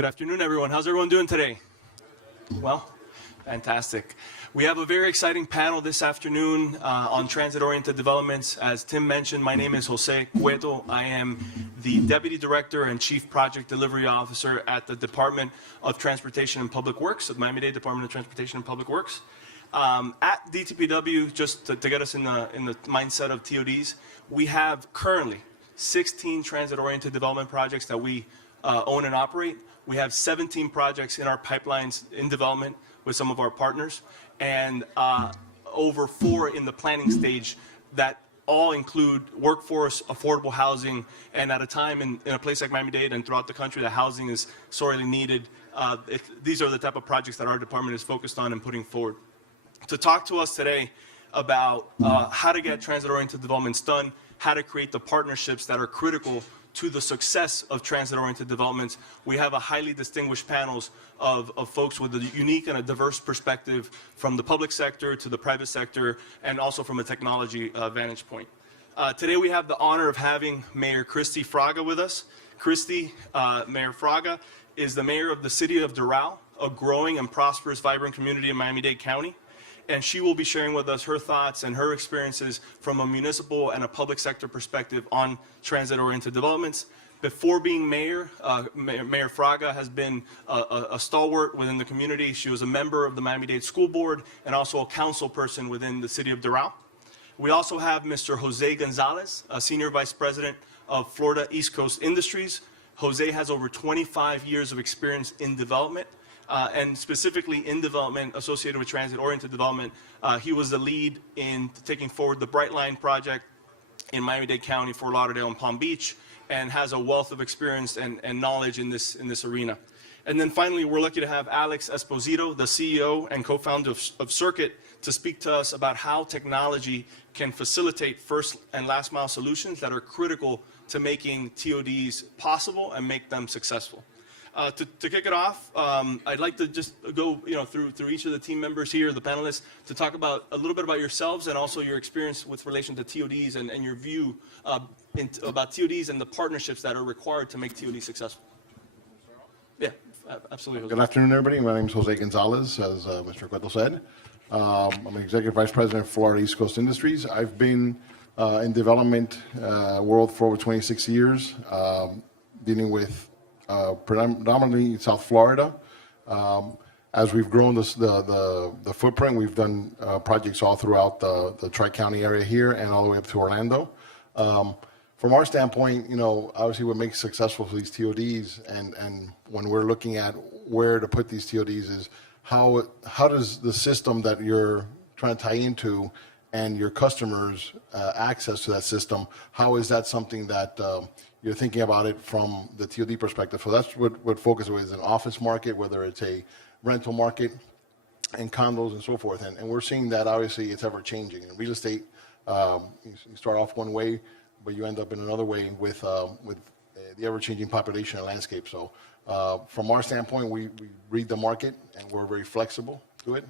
Good afternoon, everyone. How's everyone doing today? Well, fantastic. We have a very exciting panel this afternoon on transit-oriented developments. As Tim mentioned, my name is Jose Cueto. I am the Deputy Director and Chief Project Delivery Officer at the Department of Transportation and Public Works, the Miami-Dade Department of Transportation and Public Works. At DTPW, just to get us in the mindset of TODs, we have currently 16 transit-oriented development projects that we own and operate. We have 17 projects in our pipelines in development with some of our partners, and over 4 in the planning stage that all include workforce, affordable housing, and at a time in a place like Miami-Dade and throughout the country that housing is sorely needed, these are the type of projects that our department is focused on and putting forward. To talk to us today about how to get transit-oriented developments done, how to create the partnerships that are critical to the success of transit-oriented developments, we have a highly distinguished panels of folks with a unique and a diverse perspective from the public sector to the private sector and also from a technology vantage point. Today we have the honor of having Mayor Christi Fraga with us. Christi, Mayor Fraga, is the mayor of the city of Doral, a growing and prosperous, vibrant community in Miami-Dade County. And she will be sharing with us her thoughts and her experiences from a municipal and a public sector perspective on transit-oriented developments. Before being mayor, Mayor Fraga has been a stalwart within the community. She was a member of the Miami-Dade School Board and also a council person within the city of Doral. We also have Mr. Jose Gonzalez, a senior vice president of Florida East Coast Industries. Jose has over 25 years of experience in development. And specifically in development associated with transit-oriented development. He was the lead in taking forward the Brightline project in Miami-Dade County, Fort Lauderdale, and Palm Beach, and has a wealth of experience and knowledge in this arena. And then finally, we're lucky to have Alex Esposito, the CEO and co-founder of Circuit, to speak to us about how technology can facilitate first and last mile solutions that are critical to making TODs possible and make them successful. To kick it off, I'd like to just go through each of the team members here, the panelists, to talk about a little bit about yourselves and also your experience with relation to TODs and your view about TODs and the partnerships that are required to make TODs successful. Yeah, absolutely. Good afternoon, everybody. My name is Jose Gonzalez, as Mr. Cueto said. I'm an Executive Vice President of Florida East Coast Industries. I've been in development world for over 26 years, dealing with predominantly South Florida. As we've grown the footprint, we've done projects all throughout the Tri-County area here and all the way up to Orlando. From our standpoint, obviously what makes successful for these TODs and when we're looking at where to put these TODs is how does the system that you're trying to tie into and your customers' access to that system, how is that something that you're thinking about it from the TOD perspective? So that's what focus is an office market, whether it's a rental market and condos and so forth. And we're seeing that obviously it's ever changing. In real estate, you start off one way, but you end up in another way with the ever-changing population and landscape. So from our standpoint, we read the market and we're very flexible to it.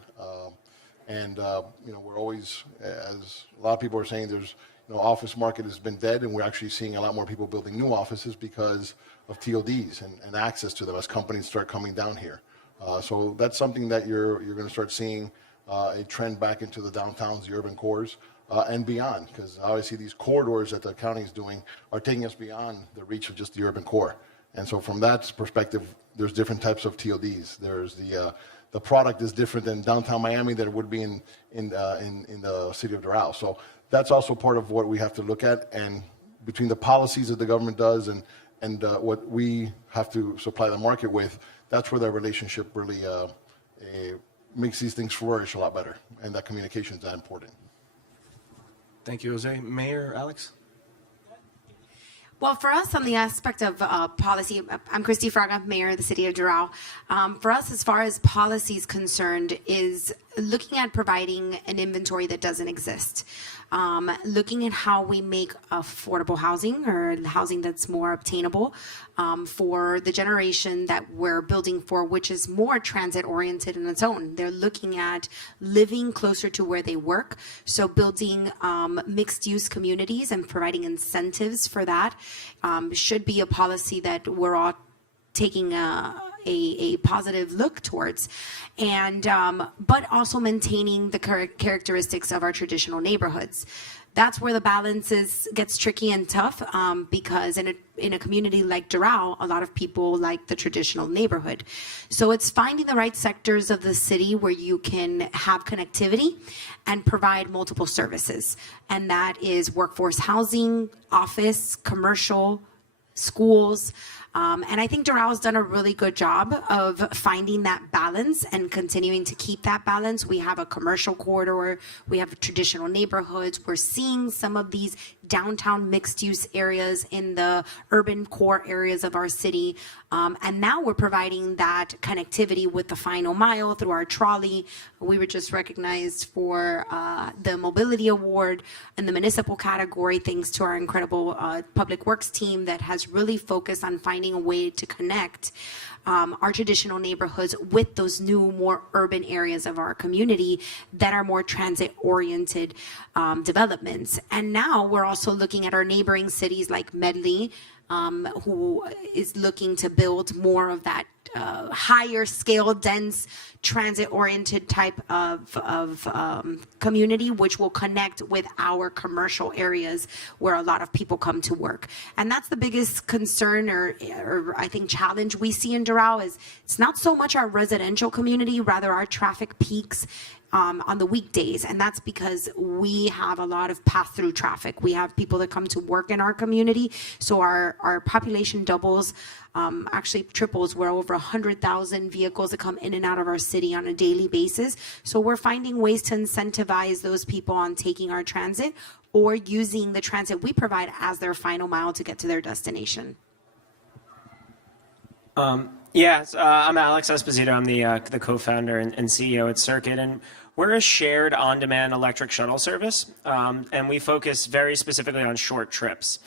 We're always, as a lot of people are saying, there's office market has been dead, and we're actually seeing a lot more people building new offices because of TODs and access to them as companies start coming down here. So that's something that you're going to start seeing a trend back into the downtowns, the urban cores, and beyond, because obviously these corridors that the county is doing are taking us beyond the reach of just the urban core. And so from that perspective, there's different types of TODs. There's the product is different in downtown Miami than it would be in the city of Doral. So that's also part of what we have to look at, and between the policies that the government does and what we have to supply the market with, that's where that relationship really makes these things flourish a lot better, and that communication is that important. Thank you, Jose. Mayor Alex? Well, for us on the aspect of policy, I'm Christi Fraga, Mayor of the City of Doral. For us, as far as policy is concerned, is looking at providing an inventory that doesn't exist. Looking at how we make affordable housing or housing that's more obtainable for the generation that we're building for, which is more transit oriented in its own. They're looking at living closer to where they work. So building mixed use communities and providing incentives for that should be a policy that we're all taking a positive look towards, and but also maintaining the characteristics of our traditional neighborhoods. That's where the balance gets tricky and tough, because in a community like Doral, a lot of people like the traditional neighborhood. So it's finding the right sectors of the city where you can have connectivity and provide multiple services. And that is workforce housing, office, commercial, schools. And I think Doral has done a really good job of finding that balance and continuing to keep that balance. We have a commercial corridor, we have traditional neighborhoods. We're seeing some of these downtown mixed-use areas in the urban core areas of our city. And now we're providing that connectivity with the final mile through our trolley. We were just recognized for the Mobility Award in the municipal category, thanks to our incredible public works team that has really focused on finding a way to connect our traditional neighborhoods with those new, more urban areas of our community that are more transit-oriented developments. And now we're also looking at our neighboring cities like Medley, who is looking to build more of that higher scale, dense, transit-oriented type of community, which will connect with our commercial areas where a lot of people come to work. And that's the biggest concern or I think challenge we see in Doral is it's not so much our residential community, rather our traffic peaks on the weekdays, and that's because we have a lot of pass-through traffic. We have people that come to work in our community, so our population doubles, actually triples. We're over 100,000 vehicles that come in and out of our city on a daily basis. So we're finding ways to incentivize those people on taking our transit or using the transit we provide as their final mile to get to their destination. Yes, I'm Alex Esposito. I'm the co-founder and CEO at Circuit, and we're a shared on-demand electric shuttle service, and we focus very specifically on short trips.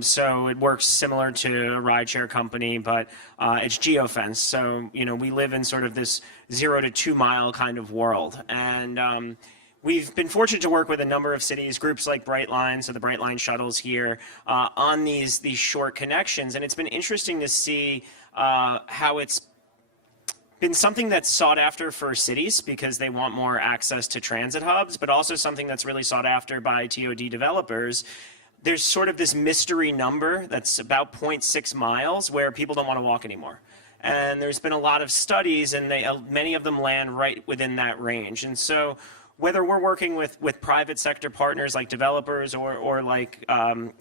So it works similar to a rideshare company, but it's geofenced. So, we live in sort of this 0 to 2 mile kind of world. And we've been fortunate to work with a number of cities, groups like Brightline, so the Brightline shuttles here, on these short connections. And it's been interesting to see how it's been something that's sought after for cities because they want more access to transit hubs, but also something that's really sought after by TOD developers. There's sort of this mystery number that's about 0.6 miles where people don't want to walk anymore. And there's been a lot of studies, and many of them land right within that range. And so whether we're working with private sector partners like developers or like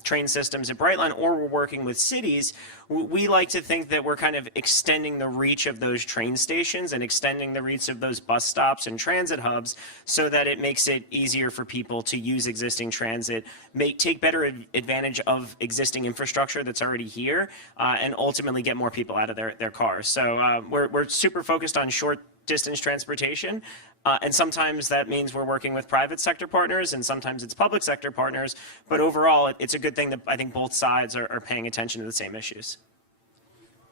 train systems at Brightline, or we're working with cities, we like to think that we're kind of extending the reach of those train stations and extending the reach of those bus stops and transit hubs so that it makes it easier for people to use existing transit, take better advantage of existing infrastructure that's already here, and ultimately get more people out of their cars. So we're super focused on short distance transportation. And sometimes that means we're working with private sector partners, and sometimes it's public sector partners. But overall, it's a good thing that I think both sides are paying attention to the same issues.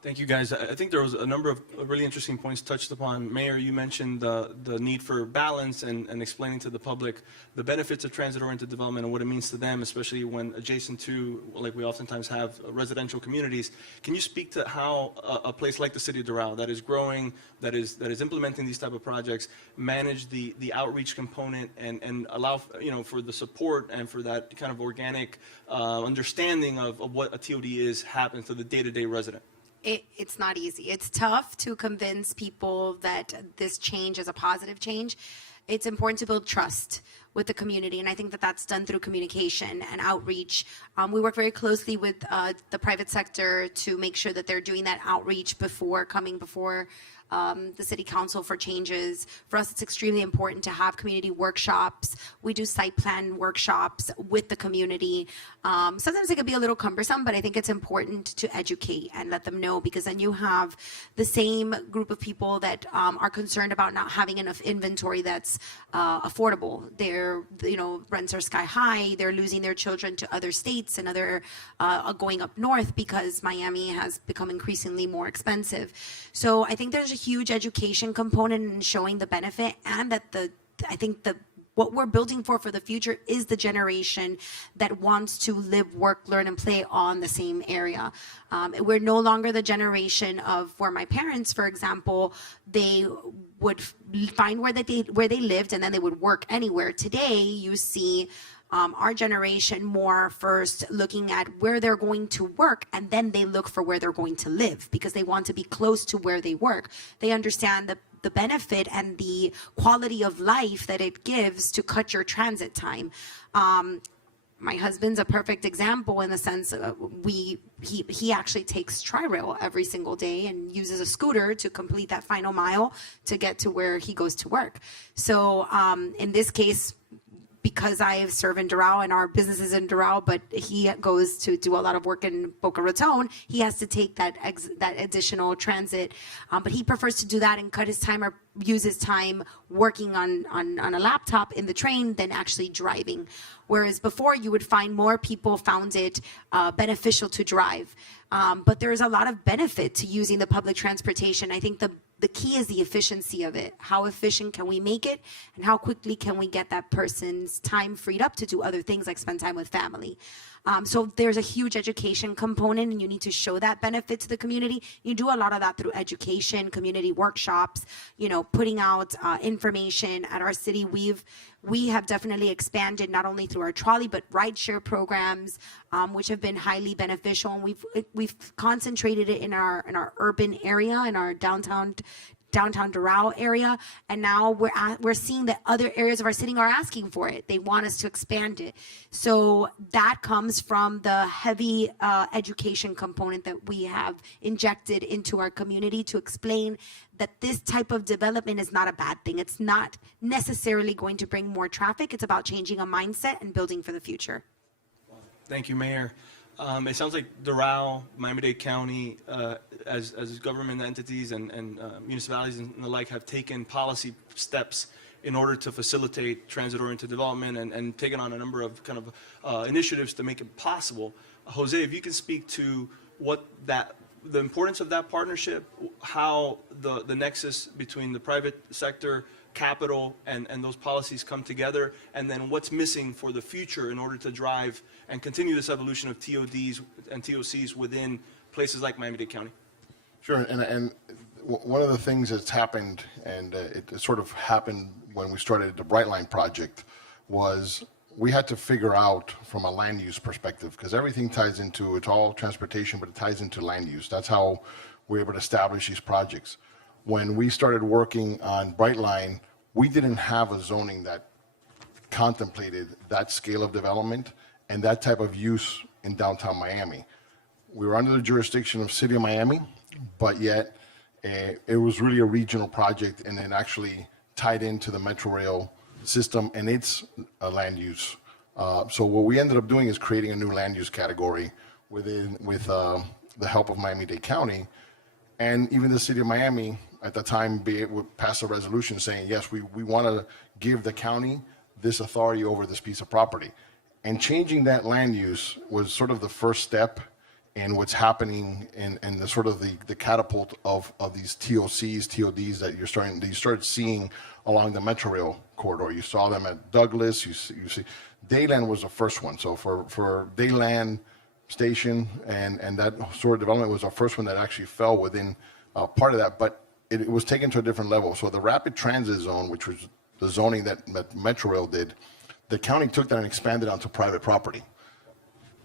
Thank you, guys. I think there was a number of really interesting points touched upon. Mayor, you mentioned the need for balance and explaining to the public the benefits of transit-oriented development and what it means to them, especially when adjacent to, like we oftentimes have, residential communities. Can you speak to how a place like the city of Doral that is growing, that is implementing these type of projects, manage the outreach component and allow for the support and for that kind of organic understanding of what a TOD is happens to the day-to-day resident? It's not easy. It's tough to convince people that this change is a positive change. It's important to build trust with the community, and I think that that's done through communication and outreach. We work very closely with the private sector to make sure that they're doing that outreach before coming before the city council for changes. For us, it's extremely important to have community workshops. We do site plan workshops with the community. Sometimes it can be a little cumbersome, but I think it's important to educate and let them know, because then you have the same group of people that are concerned about not having enough inventory that's affordable. Their rents are sky high. They're losing their children to other states and other going up north because Miami has become increasingly more expensive. So I think there's a huge education component in showing the benefit, and that I think the what we're building for the future is the generation that wants to live, work, learn, and play on the same area. We're no longer the generation of where my parents, for example, they would find where they lived and then they would work anywhere. Today, you see our generation more first looking at where they're going to work, and then they look for where they're going to live because they want to be close to where they work. They understand the benefit and the quality of life that it gives to cut your transit time. My husband's a perfect example in the sense he actually takes Tri-Rail every single day and uses a scooter to complete that final mile to get to where he goes to work. So in this case, because I serve in Doral and our business is in Doral, but he goes to do a lot of work in Boca Raton, he has to take that additional transit. But he prefers to do that and cut his time or use his time working on a laptop in the train than actually driving. Whereas before, you would find more people found it beneficial to drive. But there's a lot of benefit to using the public transportation. I think the key is the efficiency of it. How efficient can we make it? And how quickly can we get that person's time freed up to do other things like spend time with family? So there's a huge education component, and you need to show that benefit to the community. You do a lot of that through education, community workshops, putting out information at our city. We have definitely expanded not only through our trolley, but rideshare programs, which have been highly beneficial. And we've concentrated it in our urban area, in our downtown Doral area, and now we're seeing that other areas of our city are asking for it. They want us to expand it. So that comes from the heavy education component that we have injected into our community to explain that this type of development is not a bad thing. It's not necessarily going to bring more traffic. It's about changing a mindset and building for the future. Thank you, Mayor. It sounds like Doral, Miami-Dade County, as government entities and municipalities and the like have taken policy steps in order to facilitate transit-oriented development and taken on a number of kind of initiatives to make it possible. Jose, if you can speak to the importance of that partnership, how the nexus between the private sector, capital, and those policies come together, and then what's missing for the future in order to drive and continue this evolution of TODs and TOCs within places like Miami-Dade County. Sure, and one of the things that's happened, and it sort of happened when we started the Brightline project, was we had to figure out from a land use perspective, because everything ties into, it's all transportation, but it ties into land use. That's how we're able to establish these projects. When we started working on Brightline, we didn't have a zoning that contemplated that scale of development and that type of use in downtown Miami. We were under the jurisdiction of City of Miami, but yet it was really a regional project, and it actually tied into the Metro Rail system and its land use. So what we ended up doing is creating a new land use category with the help of Miami-Dade County, and even the City of Miami at the time would pass a resolution saying, yes, we want to give the county this authority over this piece of property. And changing that land use was sort of the first step in what's happening in the sort of the catapult of these TOCs, TODs that you started seeing along the Metro Rail corridor. You saw them at Douglas, you see, Dayland was the first one. So for Dayland Station and that sort of development was our first one that actually fell within part of that, but it was taken to a different level. So the rapid transit zone, which was the zoning that Metro Rail did, the county took that and expanded onto private property.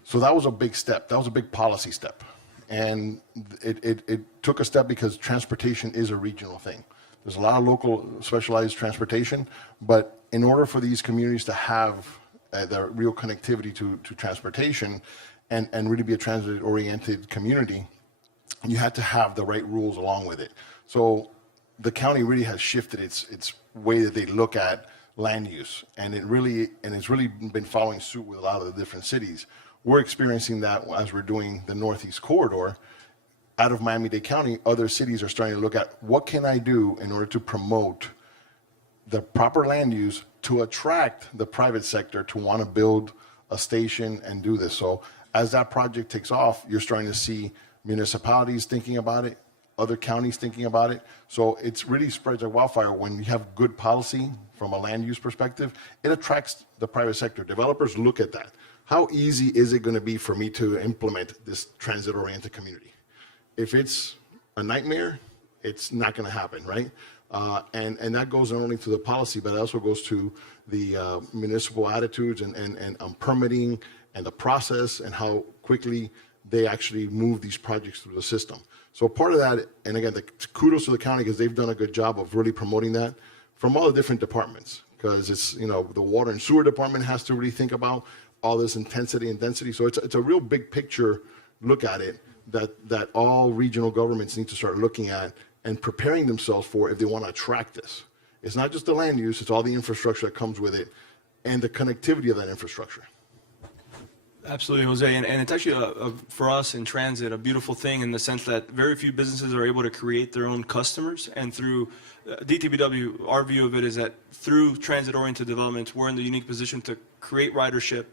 So that was a big step. That was a big policy step. And it took a step because transportation is a regional thing. There's a lot of local specialized transportation, but in order for these communities to have the real connectivity to transportation and really be a transit-oriented community, you had to have the right rules along with it. So the county really has shifted its way that they look at land use, and it's really been following suit with a lot of the different cities. We're experiencing that as we're doing the Northeast Corridor. Out of Miami-Dade County, other cities are starting to look at what can I do in order to promote the proper land use to attract the private sector to want to build a station and do this. So as that project takes off, you're starting to see municipalities thinking about it, other counties thinking about it. So it's really spreads like wildfire. When you have good policy from a land use perspective, it attracts the private sector. Developers look at that. How easy is it going to be for me to implement this transit-oriented community? If it's a nightmare, it's not going to happen, right? And that goes not only to the policy, but it also goes to the municipal attitudes and permitting and the process and how quickly they actually move these projects through the system. So part of that, and again, kudos to the county because they've done a good job of really promoting that from all the different departments, because it's, you know, the water and sewer department has to really think about all this intensity and density. So it's a real big picture look at it that all regional governments need to start looking at and preparing themselves for if they want to attract this. It's not just the land use, it's all the infrastructure that comes with it and the connectivity of that infrastructure. Absolutely, Jose, and it's actually, for us in transit, a beautiful thing in the sense that very few businesses are able to create their own customers, and through DTPW, our view of it is that through transit-oriented developments, we're in the unique position to create ridership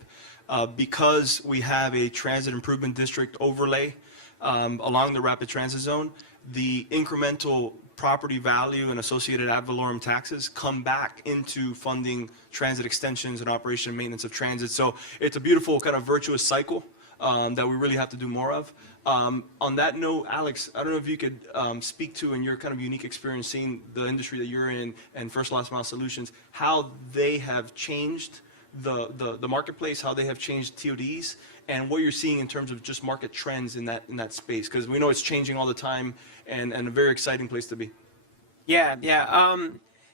because we have a transit improvement district overlay along the rapid transit zone. The incremental property value and associated ad valorem taxes come back into funding transit extensions and operation and maintenance of transit. So it's a beautiful kind of virtuous cycle that we really have to do more of. On that note, Alex, I don't know if you could speak to, in your kind of unique experience seeing the industry that you're in and first last mile solutions, how they have changed the marketplace, how they have changed TODs, and what you're seeing in terms of just market trends in that space, because we know it's changing all the time and a very exciting place to be. Yeah.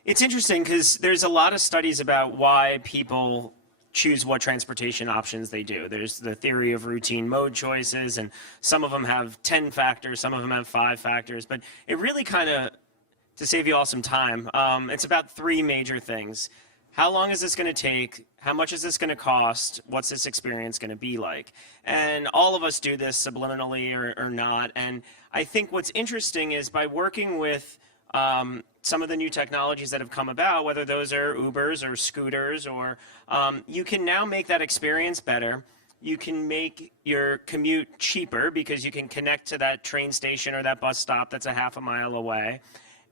It's interesting because there's a lot of studies about why people choose what transportation options they do. There's the theory of routine mode choices, and some of them have 10 factors, some of them have 5 factors, but it really kind of, to save you all some time, it's about 3 major things. How long is this going to take? How much is this going to cost? What's this experience going to be like? And all of us do this subliminally or not. And I think what's interesting is by working with some of the new technologies that have come about, whether those are Ubers or scooters, or you can now make that experience better. You can make your commute cheaper because you can connect to that train station or that bus stop that's a half a mile away.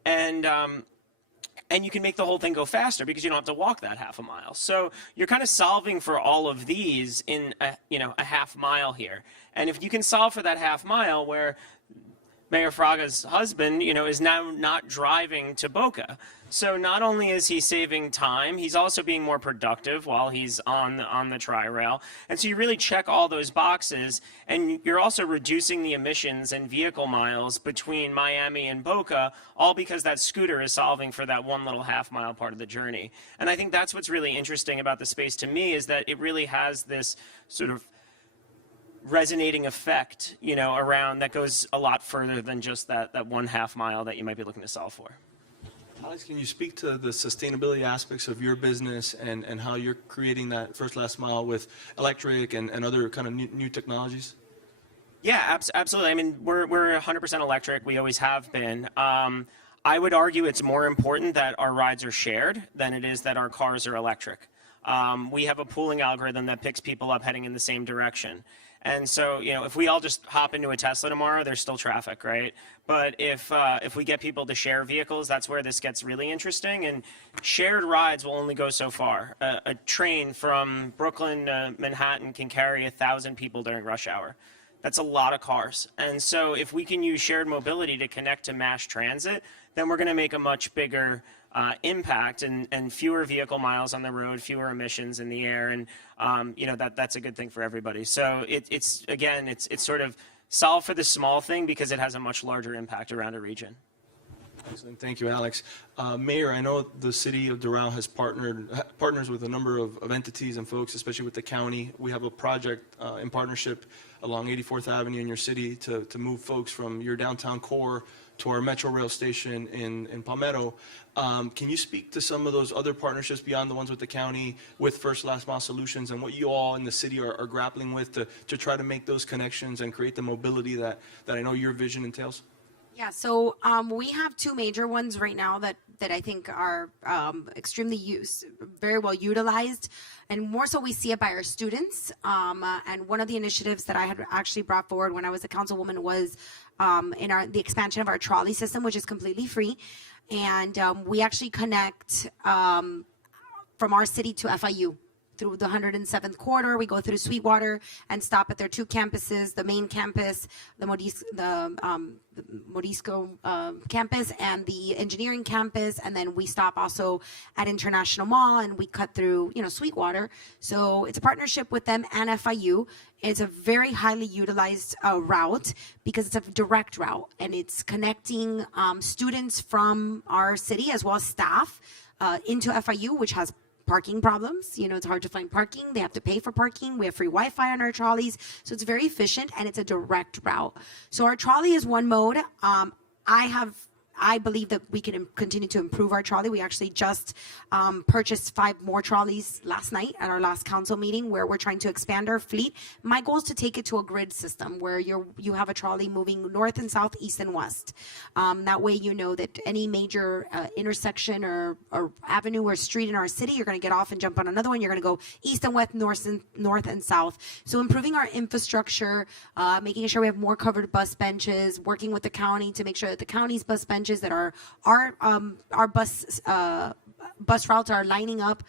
And you can make the whole thing go faster because you don't have to walk that half a mile. So you're kind of solving for all of these in a half mile here. And if you can solve for that half mile where Mayor Fraga's husband, is now not driving to Boca. So not only is he saving time, he's also being more productive while he's on the tri-rail. And so you really check all those boxes, and you're also reducing the emissions and vehicle miles between Miami and Boca, all because that scooter is solving for that one little half-mile part of the journey. And I think that's what's really interesting about the space to me, is that it really has this sort of resonating effect, around that goes a lot further than just that one half mile that you might be looking to solve for. Alex, can you speak to the sustainability aspects of your business and how you're creating that first last mile with electric and other kind of new technologies? Yeah, absolutely. I mean, we're 100% electric. We always have been. I would argue it's more important that our rides are shared than it is that our cars are electric. We have a pooling algorithm that picks people up heading in the same direction. And so, if we all just hop into a Tesla tomorrow, there's still traffic, right? But if we get people to share vehicles, that's where this gets really interesting. And shared rides will only go so far. A train from Brooklyn to Manhattan can carry 1,000 people during rush hour. That's a lot of cars. And so if we can use shared mobility to connect to mass transit, then we're going to make a much bigger impact and fewer vehicle miles on the road, fewer emissions in the air, and that's a good thing for everybody. So it's sort of solve for the small thing because it has a much larger impact around a region. Excellent. Thank you, Alex. Mayor, I know the city of Doral has partners with a number of entities and folks, especially with the county. We have a project in partnership along 84th Avenue in your city to move folks from your downtown core to our metro rail station in Palmetto. Can you speak to some of those other partnerships beyond the ones with the county, with first last mile solutions, and what you all in the city are grappling with to try to make those connections and create the mobility that I know your vision entails? Yeah, so we have two major ones right now that I think are very well utilized, and more so we see it by our students. And one of the initiatives that I had actually brought forward when I was a councilwoman was the expansion of our trolley system, which is completely free, and we actually connect from our city to FIU. Through the 107th corridor, we go through Sweetwater and stop at their two campuses, the main campus, the Morisco campus, and the engineering campus, and then we stop also at International Mall, and we cut through, Sweetwater. So it's a partnership with them and FIU. It's a very highly utilized route because it's a direct route, and it's connecting students from our city as well as staff into FIU, which has parking problems. It's hard to find parking. They have to pay for parking. We have free Wi-Fi on our trolleys. So it's very efficient, and it's a direct route. So our trolley is one mode. I believe that we can continue to improve our trolley. We actually just purchased 5 more trolleys last night at our last council meeting, where we're trying to expand our fleet. My goal is to take it to a grid system where you have a trolley moving north and south, east and west. That way, that any major intersection or avenue or street in our city, you're going to get off and jump on another one. You're going to go east and west, north and south. So improving our infrastructure, making sure we have more covered bus benches, working with the county to make sure that the county's bus benches that our bus routes are lining up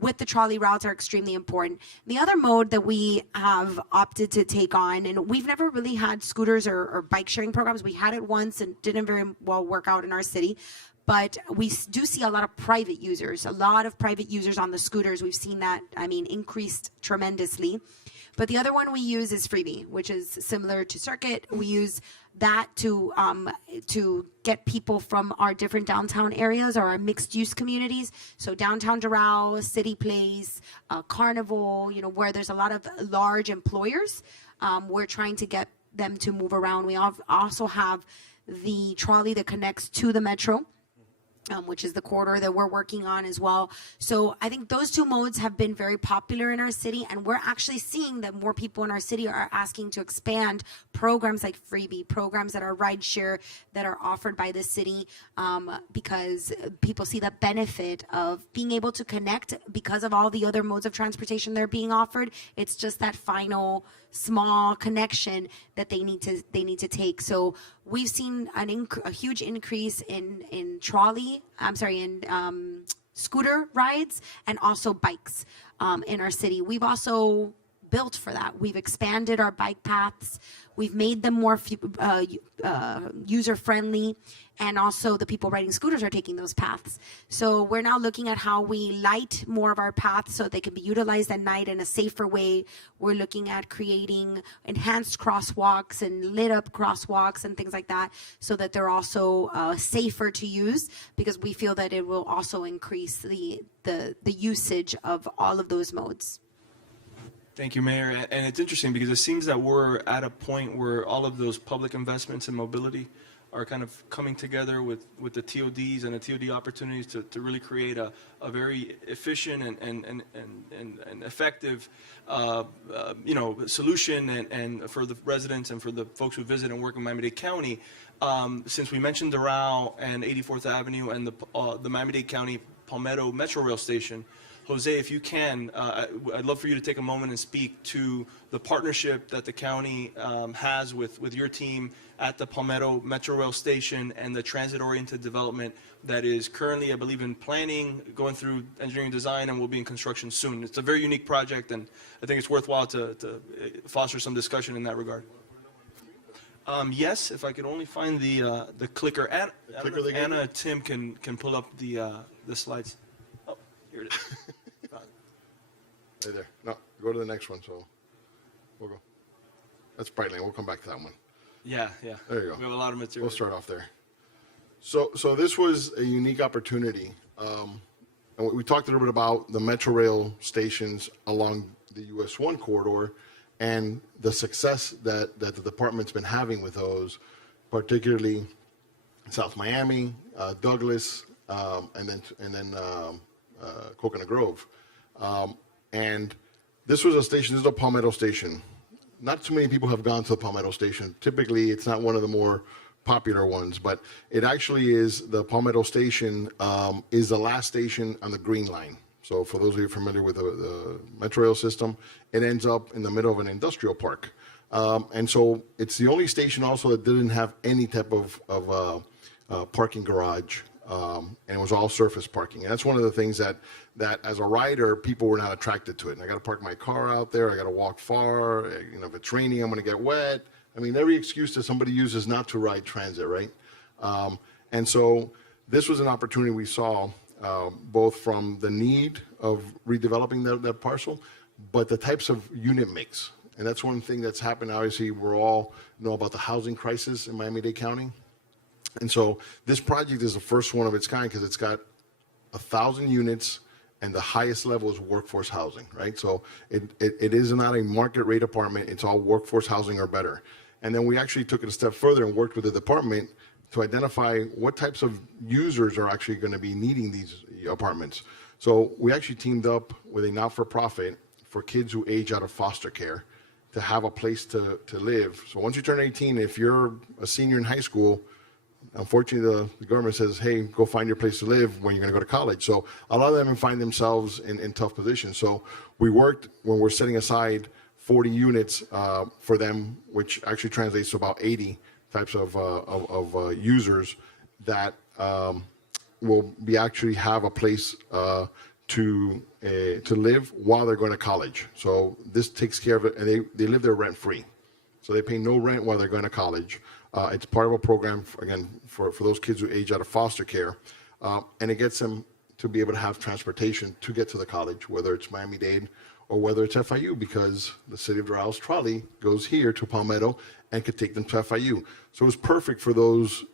with the trolley routes are extremely important. The other mode that we have opted to take on, and we've never really had scooters or bike sharing programs. We had it once and didn't very well work out in our city. But we do see a lot of private users on the scooters. We've seen that, increased tremendously. But the other one we use is Freebie, which is similar to Circuit. We use that to get people from our different downtown areas or our mixed-use communities. So downtown Doral, City Place, Carnival, where there's a lot of large employers. We're trying to get them to move around. We also have the trolley that connects to the metro, which is the corridor that we're working on as well. So I think those two modes have been very popular in our city, and we're actually seeing that more people in our city are asking to expand programs like Freebie, programs that are rideshare that are offered by the city, because people see the benefit of being able to connect because of all the other modes of transportation that are being offered. It's just that final small connection that they need to take. So we've seen a huge increase in scooter rides and also bikes in our city. We've also built for that. We've expanded our bike paths. We've made them more user-friendly, and also the people riding scooters are taking those paths. So we're now looking at how we light more of our paths so they can be utilized at night in a safer way. We're looking at creating enhanced crosswalks and lit-up crosswalks and things like that so that they're also safer to use, because we feel that it will also increase the usage of all of those modes. Thank you, Mayor. And it's interesting because it seems that we're at a point where all of those public investments in mobility are kind of coming together with the TODs and the TOD opportunities to really create a very efficient and effective solution and for the residents and for the folks who visit and work in Miami-Dade County. Since we mentioned Doral and 84th Avenue and the Miami-Dade County Palmetto Metro Rail Station, Jose, if you can, I'd love for you to take a moment and speak to the partnership that the county has with your team at the Palmetto Metro Rail Station and the transit-oriented development that is currently, I believe, in planning, going through engineering design, and will be in construction soon. It's a very unique project, and I think it's worthwhile to foster some discussion in that regard. Yes, if I could only find the clicker. Anna and Tim can pull up the slides. Oh, here it is. Hey there. No, go to the next one. So we'll go. That's Brightline. We'll come back to that one. Yeah. There you go. We have a lot of material. We'll start off there. So this was a unique opportunity. And we talked a little bit about the Metro Rail stations along the US 1 corridor and the success that the department's been having with those, particularly South Miami, Douglas, and then Coconut Grove. And this was a station, this is a Palmetto Station. Not too many people have gone to the Palmetto Station. Typically, it's not one of the more popular ones, but it actually is the Palmetto Station is the last station on the Green Line. So for those of you familiar with the Metro Rail system, it ends up in the middle of an industrial park. And so it's the only station also that didn't have any type of parking garage, and it was all surface parking. And that's one of the things that as a rider, people were not attracted to it. And I got to park my car out there. I got to walk far. You know, if it's raining, I'm going to get wet. I mean, every excuse that somebody uses not to ride transit, right? And so this was an opportunity we saw, both from the need of redeveloping that parcel, but the types of unit mix. And that's one thing that's happened. Obviously, we're all know about the housing crisis in Miami-Dade County. And so this project is the first one of its kind because it's got 1,000 units and the highest level is workforce housing, right? So it is not a market rate apartment. It's all workforce housing or better. And then we actually took it a step further and worked with the department to identify what types of users are actually going to be needing these apartments. So we actually teamed up with a not-for-profit for kids who age out of foster care to have a place to live. So once you turn 18, if you're a senior in high school, unfortunately, the government says, hey, go find your place to live when you're going to go to college. So a lot of them find themselves in tough positions. So we worked when we're setting aside 40 units for them, which actually translates to about 80 types of users that will be actually have a place to live while they're going to college. So this takes care of it, and they live there rent-free. So they pay no rent while they're going to college. It's part of a program, again, for those kids who age out of foster care. And it gets them to be able to have transportation to get to the college, whether it's Miami-Dade or whether it's FIU, because the city of Doral's trolley goes here to Palmetto and could take them to FIU. So it was perfect for those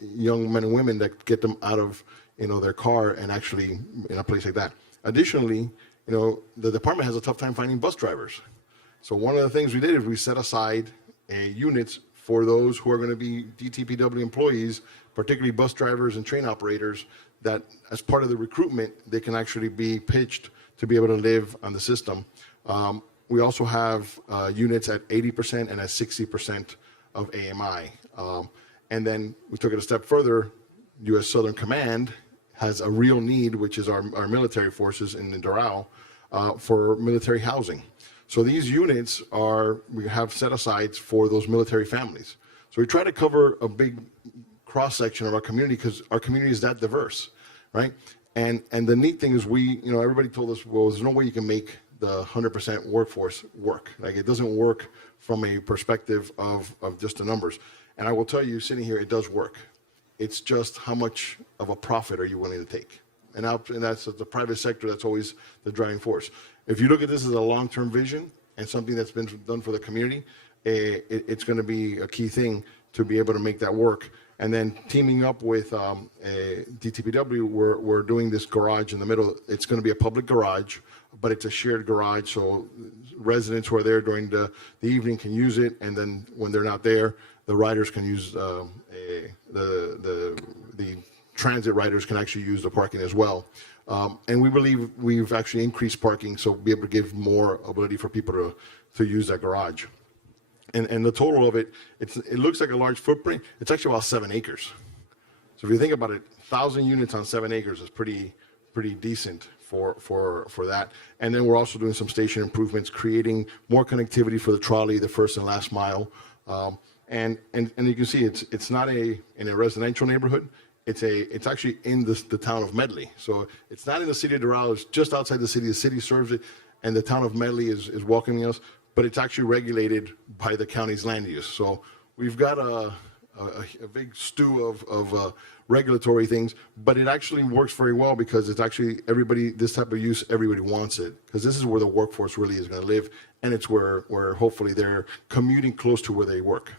young men and women that get them out of their car and actually in a place like that. Additionally, the department has a tough time finding bus drivers. So one of the things we did is we set aside units for those who are going to be DTPW employees, particularly bus drivers and train operators, that as part of the recruitment, they can actually be pitched to be able to live on the system. We also have units at 80% and at 60% of AMI. And then we took it a step further. U.S. Southern Command has a real need, which is our military forces in Doral, for military housing. So these units we have set-asides for those military families. So we try to cover a big cross-section of our community because our community is that diverse, right? And the neat thing is everybody told us, well, there's no way you can make the 100% workforce work. Like, it doesn't work from a perspective of just the numbers. And I will tell you, sitting here, it does work. It's just how much of a profit are you willing to take? And that's the private sector, that's always the driving force. If you look at this as a long-term vision and something that's been done for the community, it's going to be a key thing to be able to make that work. And then teaming up with DTPW, we're doing this garage in the middle. It's going to be a public garage, but it's a shared garage, so residents who are there during the evening can use it, and then when they're not there, the riders can use the transit riders can actually use the parking as well. And we believe we've actually increased parking, so be able to give more ability for people to use that garage. And the total of it looks like a large footprint. It's actually about 7 acres. So if you think about it, 1,000 units on 7 acres is pretty decent for that. And then we're also doing some station improvements, creating more connectivity for the trolley, the first and last mile. And you can see it's not in a residential neighborhood. It's actually in the town of Medley. So it's not in the city of Doral. It's just outside the city. The city serves it, and the town of Medley is welcoming us. But it's actually regulated by the county's land use. So we've got a big stew of regulatory things, but it actually works very well because it's actually this type of use, everybody wants it, because this is where the workforce really is going to live, and it's where hopefully they're commuting close to where they work.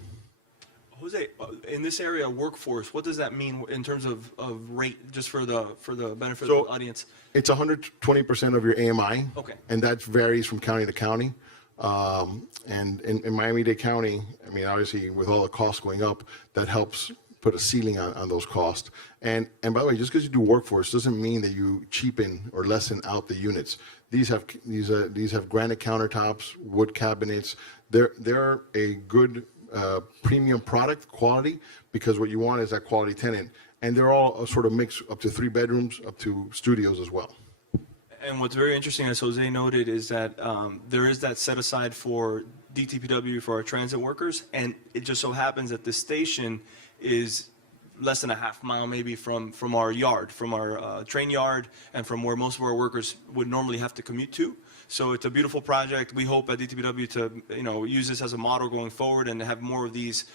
Jose, in this area, workforce, what does that mean in terms of rate, just for the benefit of the audience? It's 120% of your AMI, okay, and that varies from county to county. And in Miami-Dade County, I mean, obviously, with all the costs going up, that helps put a ceiling on those costs. And by the way, just because you do workforce doesn't mean that you cheapen or lessen out the units. These have granite countertops, wood cabinets. They're a good premium product quality, because what you want is that quality tenant. And they're all a sort of mix up to 3 bedrooms, up to studios as well. And what's very interesting, as Jose noted, is that there is that set aside for DTPW for our transit workers, and it just so happens that the station is less than a half mile maybe from our yard, from our train yard, and from where most of our workers would normally have to commute to. So it's a beautiful project. We hope at DTPW to use this as a model going forward and to have more of these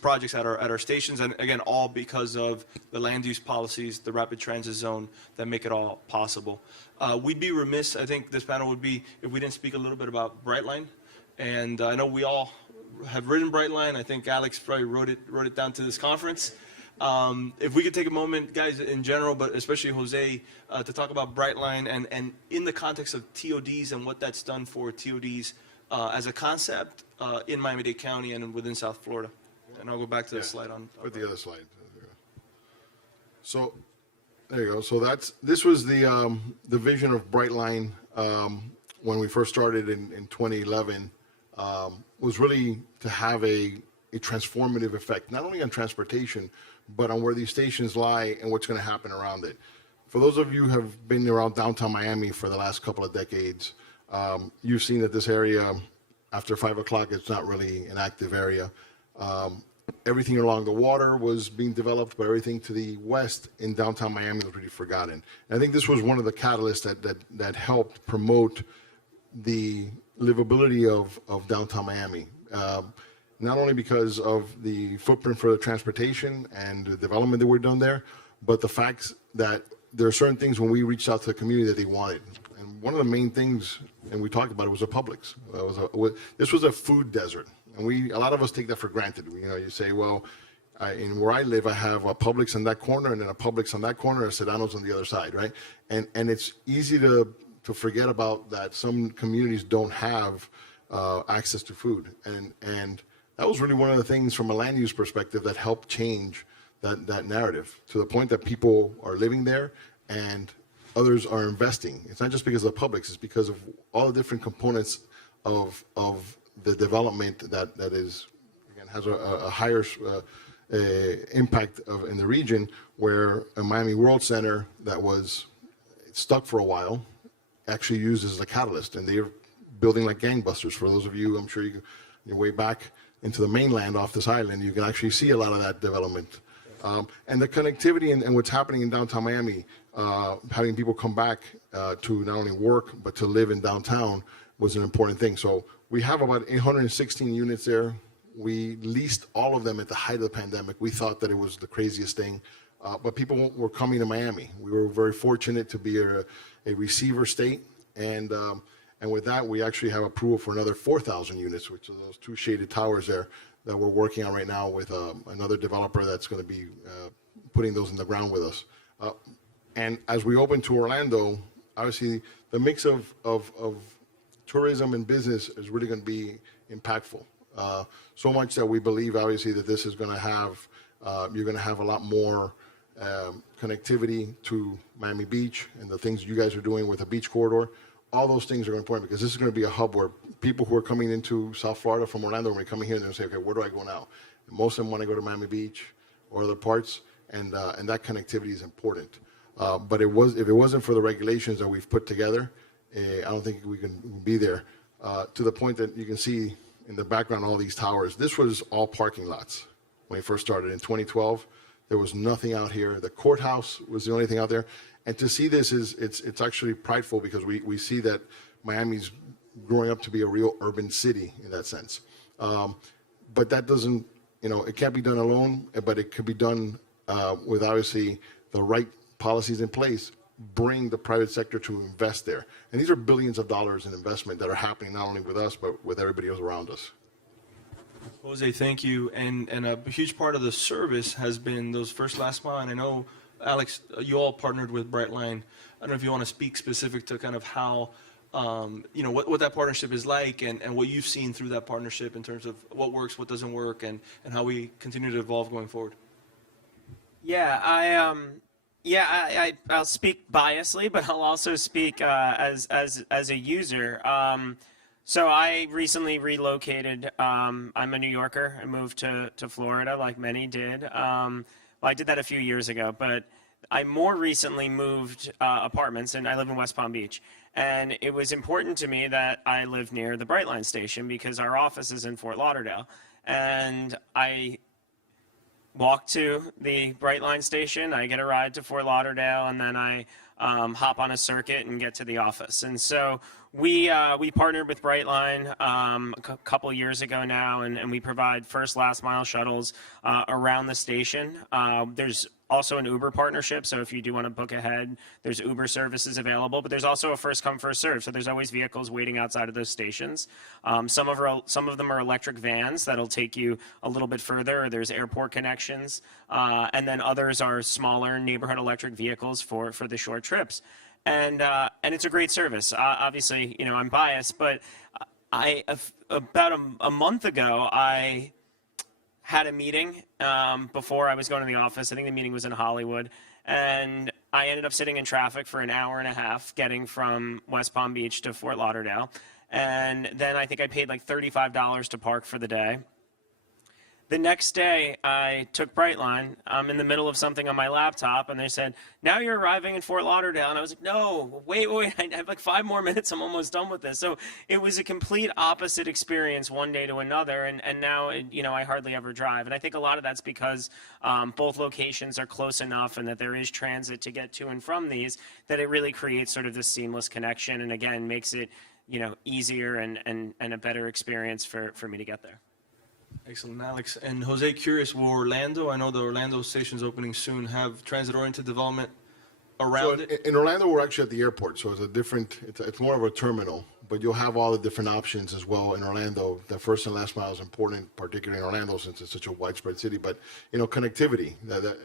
projects at our stations, and again, all because of the land use policies, the rapid transit zone that make it all possible. We'd be remiss, I think this panel would be, if we didn't speak a little bit about Brightline. And I know we all have ridden Brightline. I think Alex probably wrote it down to this conference. If we could take a moment, guys, in general, but especially Jose, to talk about Brightline and in the context of TODs and what that's done for TODs as a concept in Miami-Dade County and within South Florida. And I'll go back to the slide on. With the other slide. So there you go. So this was the vision of Brightline when we first started in 2011. Was really to have a transformative effect, not only on transportation, but on where these stations lie and what's going to happen around it. For those of you who have been around downtown Miami for the last couple of decades, you've seen that this area, after 5 o'clock, it's not really an active area. Everything along the water was being developed, but everything to the west in downtown Miami was really forgotten. And I think this was one of the catalysts that helped promote the livability of downtown Miami. Not only because of the footprint for the transportation and the development that we're done there, but the fact that there are certain things when we reached out to the community that they wanted. And one of the main things, and we talked about it, was a Publix. This was a food desert. And a lot of us take that for granted. You say, well, in where I live, I have a Publix on that corner and then a Publix on that corner and Sedano's on the other side, right? And it's easy to forget about that some communities don't have access to food. And that was really one of the things from a land use perspective that helped change that narrative to the point that people are living there and others are investing. It's not just because of the Publix, it's because of all the different components of the development that is, again, has a higher impact in the region, where a Miami World Center that was stuck for a while actually used as a catalyst, and they're building like gangbusters. For those of you, I'm sure you're way back into the mainland off this island, you can actually see a lot of that development. And the connectivity and what's happening in downtown Miami, having people come back to not only work, but to live in downtown was an important thing. So we have about 816 units there. We leased all of them at the height of the pandemic. We thought that it was the craziest thing, but people were coming to Miami. We were very fortunate to be a receiver state, and with that, we actually have approval for another 4,000 units, which are those 2 shaded towers there that we're working on right now with another developer that's going to be putting those in the ground with us. And as we open to Orlando, obviously the mix of tourism and business is really going to be impactful. So much that we believe, obviously, that this is going to have, you're going to have a lot more connectivity to Miami Beach and the things you guys are doing with the beach corridor. All those things are important because this is going to be a hub where people who are coming into South Florida from Orlando, when they come here, they're going to say, okay, where do I go now? And most of them want to go to Miami Beach or other parts, and that connectivity is important. But if it wasn't for the regulations that we've put together, I don't think we can be there. To the point that you can see in the background all these towers. This was all parking lots when we first started in 2012. There was nothing out here. The courthouse was the only thing out there. And to see this it's actually prideful because we see that Miami's growing up to be a real urban city in that sense. But that doesn't, it can't be done alone, but it could be done with obviously the right policies in place. Bring the private sector to invest there. And these are billions of dollars in investment that are happening not only with us, but with everybody else around us. Jose, thank you. And a huge part of the service has been those last mile. And I know, Alex, you all partnered with Brightline. I don't know if you want to speak specific to kind of how, what that partnership is like and what you've seen through that partnership in terms of what works, what doesn't work, and how we continue to evolve going forward. Yeah, I'll speak biasly, but I'll also speak as a user. So I recently relocated. I'm a New Yorker. I moved to Florida, like many did. Well, I did that a few years ago, but I more recently moved apartments, and I live in West Palm Beach. And it was important to me that I live near the Brightline station because our office is in Fort Lauderdale. And I walk to the Brightline station, I get a ride to Fort Lauderdale, and then I hop on a circuit and get to the office. And so we partnered with Brightline a couple years ago now, and we provide first, last mile shuttles around the station. There's also an Uber partnership, so if you do want to book ahead, there's Uber services available, but there's also a first come, first serve, so there's always vehicles waiting outside of those stations. Some of them are electric vans that'll take you a little bit further, or there's airport connections, and then others are smaller neighborhood electric vehicles for the short trips. And it's a great service. Obviously, you know, I'm biased, but about a month ago, I had a meeting before I was going to the office. I think the meeting was in Hollywood. And I ended up sitting in traffic for an hour and a half getting from West Palm Beach to Fort Lauderdale. And then I think I paid like $35 to park for the day. The next day, I took Brightline. I'm in the middle of something on my laptop, and they said, now you're arriving in Fort Lauderdale. And I was like, no, wait, I have like 5 more minutes. I'm almost done with this. So it was a complete opposite experience one day to another, and now, you know, I hardly ever drive. And I think a lot of that's because both locations are close enough and that there is transit to get to and from these, that it really creates sort of this seamless connection and, again, makes it, you know, easier and a better experience for me to get there. Excellent, Alex. And Jose, curious, will Orlando, I know the Orlando station's opening soon, have transit-oriented development around it? In Orlando, we're actually at the airport, so it's more of a terminal, but you'll have all the different options as well in Orlando. The first and last mile is important, particularly in Orlando, since it's such a widespread city. But, you know, connectivity,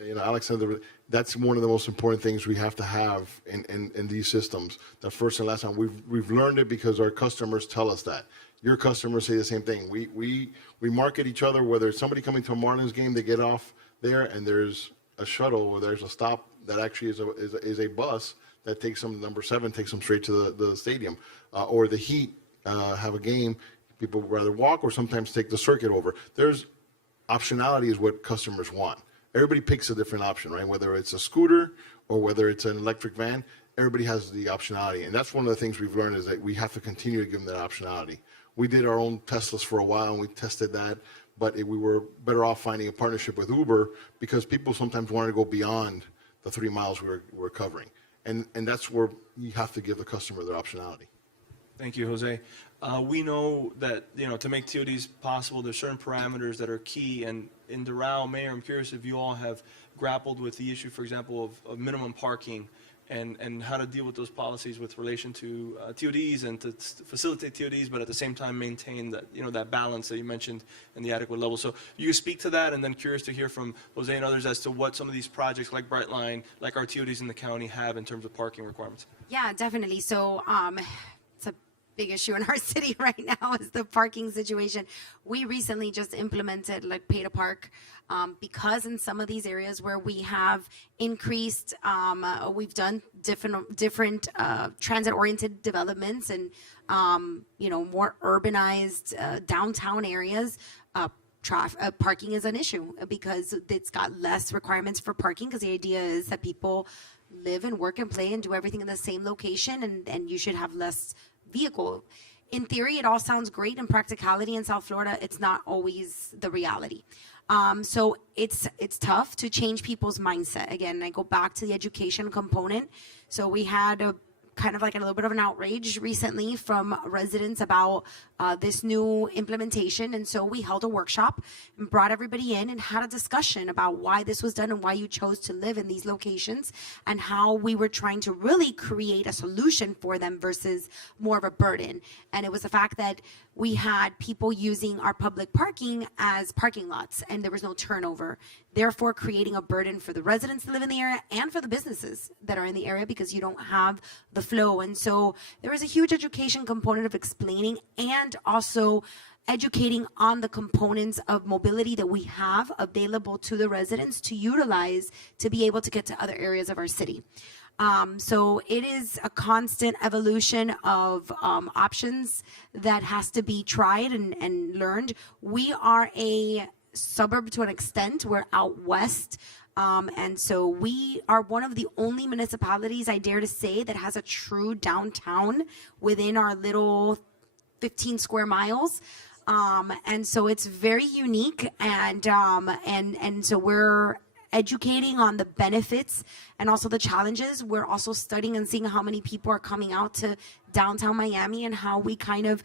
you know, Alex said that's one of the most important things we have to have in these systems. The first and last mile, we've learned it because our customers tell us that. Your customers say the same thing. We market each other, whether it's somebody coming to a Marlins game, they get off there and there's a shuttle or there's a stop that actually is a bus that takes them, number 7, takes them straight to the stadium. Or the Heat have a game, people would rather walk or sometimes take the circuit over. There's optionality is what customers want. Everybody picks a different option, right? Whether it's a scooter or whether it's an electric van, everybody has the optionality. And that's one of the things we've learned is that we have to continue to give them that optionality. We did our own Teslas for a while, and we tested that, but we were better off finding a partnership with Uber because people sometimes wanted to go beyond the 3 miles we're covering. And that's where you have to give the customer their optionality. Thank you, Jose. We know that, you know, to make TODs possible, there's certain parameters that are key. And in Doral, Mayor, I'm curious if you all have grappled with the issue, for example, of minimum parking and how to deal with those policies with relation to TODs and to facilitate TODs, but at the same time maintain that, you know, that balance that you mentioned and the adequate level. So you speak to that, and then curious to hear from Jose and others as to what some of these projects like Brightline, like our TODs in the county have in terms of parking requirements. Yeah, definitely. So it's a big issue in our city right now is the parking situation. We recently just implemented like pay to park because in some of these areas where we have increased, we've done different transit-oriented developments and you know, more urbanized downtown areas. Parking is an issue because it's got less requirements for parking because the idea is that people live and work and play and do everything in the same location, and you should have less vehicle. In theory, it all sounds great. In practicality in South Florida, it's not always the reality. So it's tough to change people's mindset. Again, I go back to the education component. So we had a kind of like a little bit of an outrage recently from residents about this new implementation. And so we held a workshop and brought everybody in and had a discussion about why this was done and why you chose to live in these locations and how we were trying to really create a solution for them versus more of a burden. And it was the fact that we had people using our public parking as parking lots and there was no turnover, therefore creating a burden for the residents that live in the area and for the businesses that are in the area because you don't have the flow. And so there is a huge education component of explaining and also educating on the components of mobility that we have available to the residents to utilize to be able to get to other areas of our city. So it is a constant evolution of options that has to be tried and learned. We are a suburb to an extent. We're out west. And so we are one of the only municipalities, I dare to say, that has a true downtown within our little 15 square miles. And so it's very unique, and so we're educating on the benefits and also the challenges. We're also studying and seeing how many people are coming out to downtown Miami and how we kind of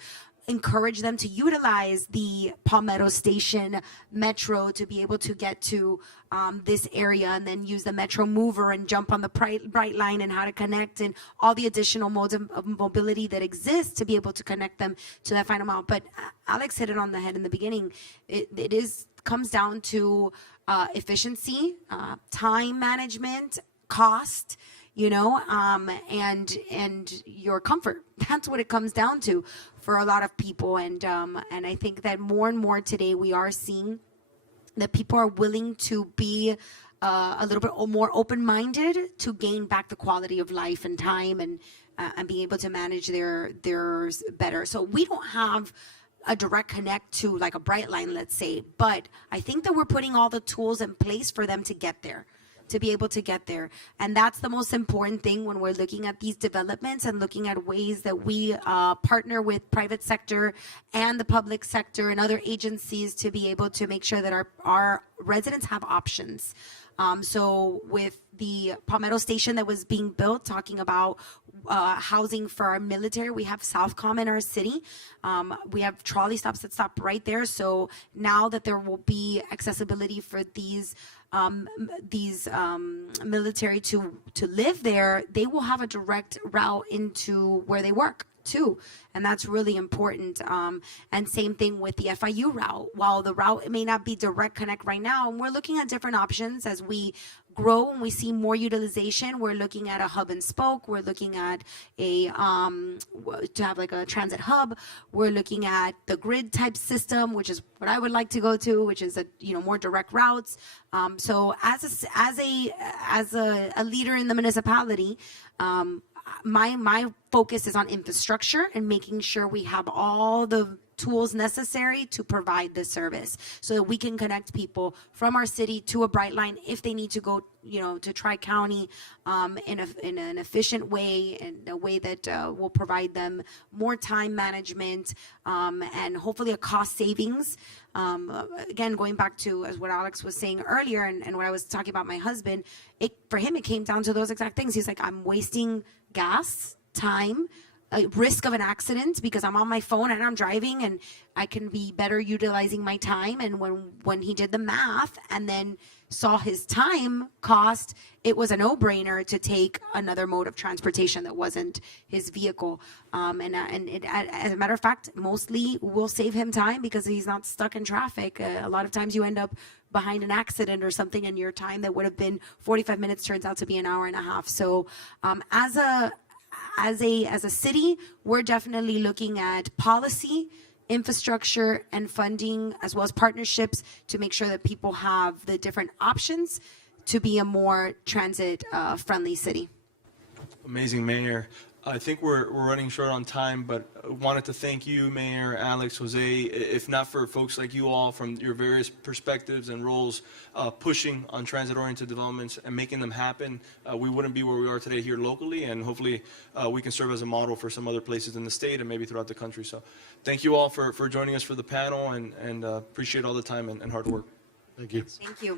encourage them to utilize the Palmetto Station metro to be able to get to this area, and then use the metro mover and jump on the Brightline, and how to connect, and all the additional modes of mobility that exist to be able to connect them to that final mile. But Alex hit it on the head in the beginning. It comes down to efficiency, time management, cost, and your comfort. That's what it comes down to for a lot of people. And I think that more and more today we are seeing that people are willing to be a little bit more open-minded to gain back the quality of life and time, and being able to manage theirs better. So we don't have a direct connect to like a Brightline, let's say, but I think that we're putting all the tools in place for them to get there, to be able to get there. And that's the most important thing when we're looking at these developments and looking at ways that we partner with private sector and the public sector and other agencies to be able to make sure that our residents have options. So with the Palmetto Station that was being built, talking about housing for our military, we have Southcom in our city. We have trolley stops that stop right there. So now that there will be accessibility for these military to live there, they will have a direct route into where they work too, and that's really important. And same thing with the FIU route. While the route may not be direct connect right now, and we're looking at different options as we grow and we see more utilization. We're looking at a hub and spoke. We're looking at to have like a transit hub. We're looking at the grid type system, which is what I would like to go to, which is more direct routes. So as a leader in the municipality, my focus is on infrastructure and making sure we have all the tools necessary to provide this service, so that we can connect people from our city to a Brightline if they need to go, to Tri-County in an efficient way, and a way that will provide them more time management and hopefully a cost savings. Again, going back to as what Alex was saying earlier, and what I was talking about my husband, for him it came down to those exact things. He's like, I'm wasting gas, time, a risk of an accident because I'm on my phone and I'm driving, and I can be better utilizing my time. And when he did the math and then saw his time cost, it was a no-brainer to take another mode of transportation that wasn't his vehicle. And as a matter of fact, mostly will save him time because he's not stuck in traffic. A lot of times you end up behind an accident or something, and your time that would have been 45 minutes turns out to be an hour and a half. So as a city, we're definitely looking at policy, infrastructure, and funding, as well as partnerships, to make sure that people have the different options to be a more transit friendly city. Amazing, Mayor. I think we're running short on time, but I wanted to thank you, Mayor, Alex, Jose. If not for folks like you all from your various perspectives and roles pushing on transit-oriented developments and making them happen, we wouldn't be where we are today here locally, and hopefully we can serve as a model for some other places in the state and maybe throughout the country. So thank you all for joining us for the panel, and appreciate all the time and hard work. Thank you. Thank you.